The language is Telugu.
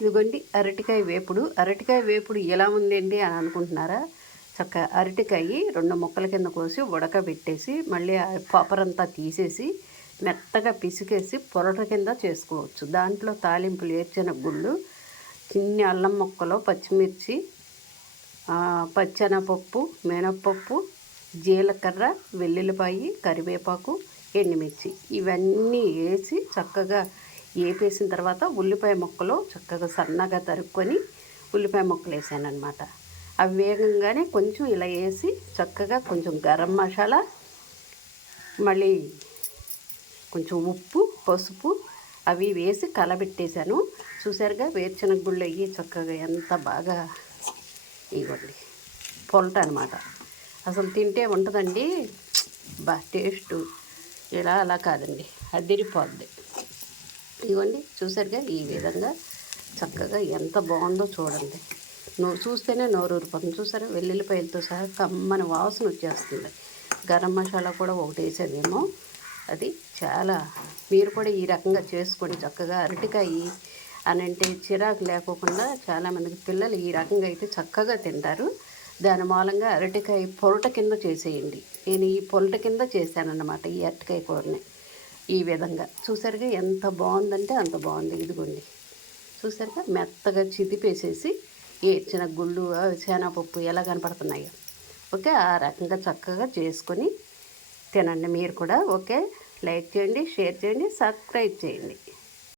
ఇదిగోండి అరటికాయ వేపుడు ఎలా ఉందండి అని అనుకుంటున్నారా? చక్కగా అరటికాయ 2 ముక్కల కింద కోసి ఉడకబెట్టేసి మళ్ళీ ఆ పొపరంతా తీసేసి మెత్తగా పిసికేసి పొరట కింద చేసుకోవచ్చు. దాంట్లో తాలింపులు వేరుశనగ గుళ్ళు, చిన్ని అల్లం ముక్కలు, పచ్చిమిర్చి, పచ్చెనపప్పు, మినప్పప్పు, జీలకర్ర, వెల్లుల్లిపాయి, కరివేపాకు, ఎండుమిర్చి ఇవన్నీ వేసి చక్కగా వేపేసిన తర్వాత ఉల్లిపాయ ముక్కలు చక్కగా సన్నగా తరుక్కొని ఉల్లిపాయ ముక్కలు వేసాను అనమాట. అవి వేగంగానే కొంచెం ఇలా వేసి చక్కగా కొంచెం గరం మసాలా, మళ్ళీ కొంచెం ఉప్పు, పసుపు అవి వేసి కలబెట్టేశాను. చూసారుగా వేరుశనగ గుళ్ళు అయ్యి చక్కగా ఎంత బాగా ఇవ్వండి పొలట అనమాట. అసలు తింటే ఉంటుందండి టేస్టు ఇలా అలా కాదండి, అదిరిపోద్ది. ఇవ్వండి చూసారుగా ఈ విధంగా చక్కగా ఎంత బాగుందో చూడండి. చూస్తేనే నోరు ఊరిపోతుంది. చూసారా వెల్లుల్లిపాయలతో సహా కమ్మని వాసన వచ్చేస్తుంది. గరం మసాలా కూడా ఒకటి వేసేదేమో. అది చాలా మీరు కూడా ఈ రకంగా చేసుకొని చక్కగా అరటికాయ అని అంటే చిరాకు లేకోకుండా చాలామందికి పిల్లలు ఈ రకంగా అయితే చక్కగా తింటారు. దాని మూలంగా అరటికాయ పొరట కింద చేసేయండి. నేను ఈ పొరట కింద చేశానన్నమాట ఈ అరటికాయ కూరని. ఈ విధంగా చూసారుగా ఎంత బాగుందంటే అంత బాగుంది. ఇదిగోండి చూసారుగా మెత్తగా చితిపేసేసి ఏడ్చిన గుళ్ళు, శనగపప్పు ఎలా కనపడుతున్నాయో. ఓకే, ఆ రకంగా చక్కగా చేసుకొని తినండి మీరు కూడా. ఓకే, లైక్ చేయండి, షేర్ చేయండి, సబ్స్క్రైబ్ చేయండి.